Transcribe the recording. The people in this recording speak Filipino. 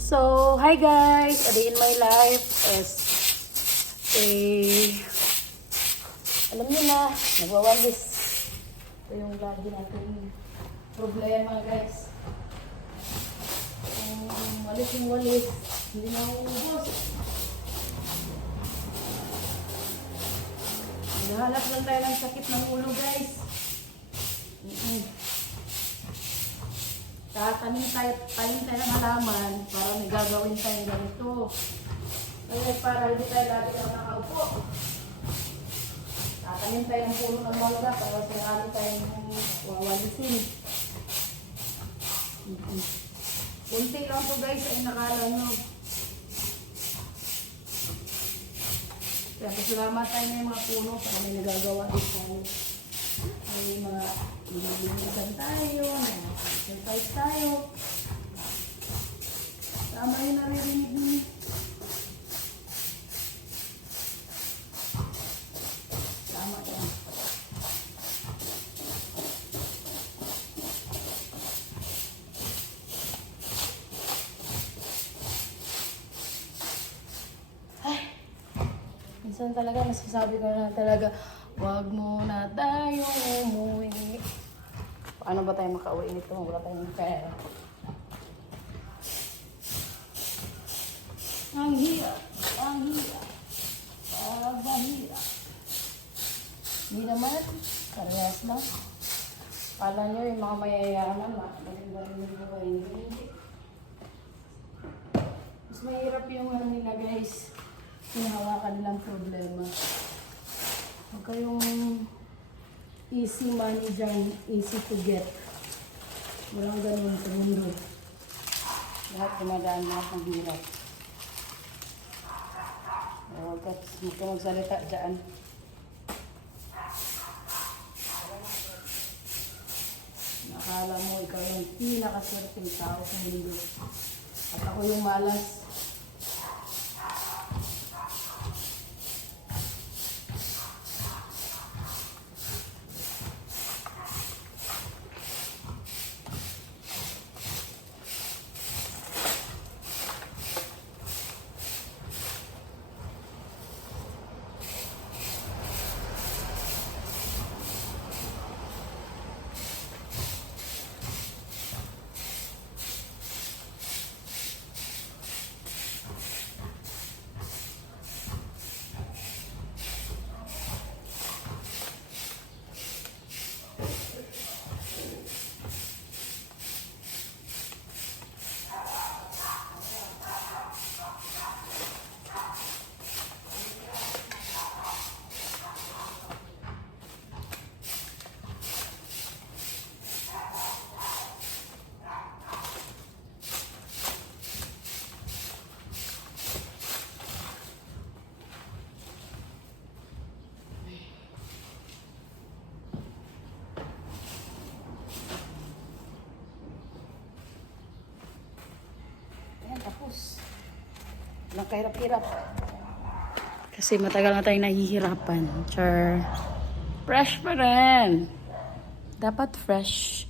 So, hi guys! A day in my life is alam niyo na, nagwawalis. Ito yung lagi natin problema guys. Kung walis yung walis, hindi na uubos. Nahanap lang tayo ng sakit ng ulo guys. Tatanim tayo ng halaman para may gagawin tayo ganito. Kaya para hindi tayo lagi lang nakaupo. Tatanim tayo ng puno ng mangga para sinali tayo ng wawalisin. Kunti lang to guys ay nakala nyo. Kaya pasalamat tayo na yung mga puno para may nagagawa din tayo. May mga ililisan tayo, may exercise tayo. Tama yung naririnig niyo. Tama yan. Ay, minsan talaga masasabi ko na talaga, wag muna tayo umuwi. Paano ba tayo makauwi nito? Wala tayong pera. Ang hirap. Ang hirap. Bahira. Hindi naman. Parehas lang. Kala nyo yung mga mayayaman, magaling yung buhay nila. Mas mahirap yung ano nila guys. Hinahawakan nilang problema. Huwag kayong easy money dyan, easy to get. Walang ganun sa mundo. Lahat kumadaan, lahat ng hirap. Huwag ka magsalita dyan. Nakala mo ikaw yung pinakaswerteng tao sa mundo. At ako yung malas. Tapos, walang kahirap-hirap. Kasi matagal na tayong nahihirapan. Char. Fresh pa rin. Dapat fresh.